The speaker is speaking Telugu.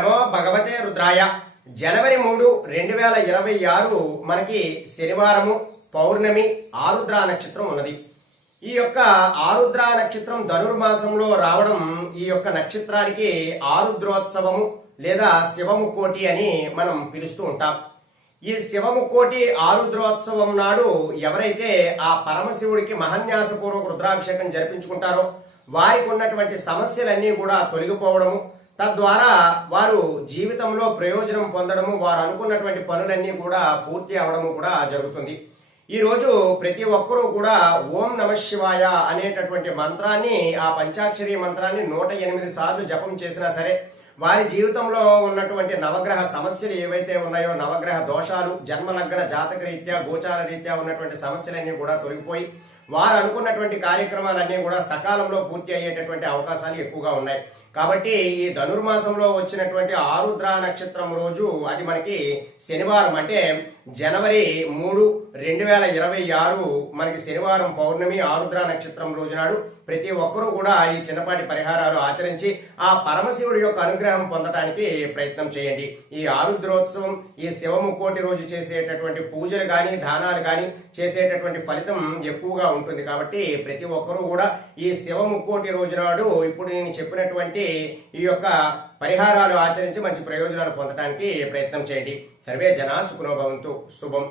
నమో భగవతే రుద్రాయ. జనవరి 3, 2026 మనకి శనివారము, పౌర్ణమి, ఆరుద్ర నక్షత్రం ఉన్నది. ఈ యొక్క ఆరుద్ర నక్షత్రం ధనుర్మాసంలో రావడం ఈ యొక్క నక్షత్రానికి ఆరుద్రోత్సవము లేదా శివముకోటి అని మనం పిలుస్తూ ఉంటాం. ఈ శివముకోటి ఆరుద్రోత్సవం నాడు ఎవరైతే ఆ పరమశివుడికి మహన్యాసపూర్వక రుద్రాభిషేకం జరిపించుకుంటారో వారికి ఉన్నటువంటి సమస్యలన్నీ కూడా తొలగిపోవడము, తద్వారా వారు జీవితంలో ప్రయోజనం పొందడము, వారు అనుకున్నటువంటి పనులన్నీ కూడా పూర్తి అవడము కూడా జరుగుతుంది. ఈ రోజు ప్రతి ఒక్కరూ కూడా ఓం నమ శివాయ అనేటటువంటి మంత్రాన్ని, ఆ పంచాక్షరి మంత్రాన్ని 108 సార్లు జపం చేసినా సరే వారి జీవితంలో ఉన్నటువంటి నవగ్రహ సమస్యలు ఏవైతే ఉన్నాయో, నవగ్రహ దోషాలు, జన్మలగ్న జాతక రీత్యా గోచార రీత్యా ఉన్నటువంటి సమస్యలన్నీ కూడా తొలగిపోయి వారు అనుకున్నటువంటి కార్యక్రమాలన్నీ కూడా సకాలంలో పూర్తి అయ్యేటటువంటి అవకాశాలు ఎక్కువగా ఉన్నాయి. కాబట్టి ఈ ధనుర్మాసంలో వచ్చినటువంటి ఆరుద్ర నక్షత్రం రోజు, అది మనకి శనివారం, అంటే జనవరి 3, 2026 మనకి శనివారం పౌర్ణమి, ఆరుద్ర నక్షత్రం రోజు నాడు ప్రతి ఒక్కరూ కూడా ఈ చిన్నపాటి పరిహారాలు ఆచరించి ఆ పరమశివుడి యొక్క అనుగ్రహం పొందడానికి ప్రయత్నం చేయండి. ఈ ఆరుద్రోత్సవం, ఈ శివముకోటి రోజు చేసేటటువంటి పూజలు కానీ, దానాలు కానీ చేసేటటువంటి ఫలితం ఎక్కువగా ఉంటుంది. కాబట్టి ప్రతి ఒక్కరూ కూడా ఈ శివముకోటి రోజు నాడు ఇప్పుడు నేను చెప్పినటువంటి ఈ యొక్క పరిహారాలు ఆచరించి మంచి ప్రయోజనాలు పొందడానికి ప్రయత్నం చేయండి. సర్వే జనా సుఖినో భవంతు. శుభం.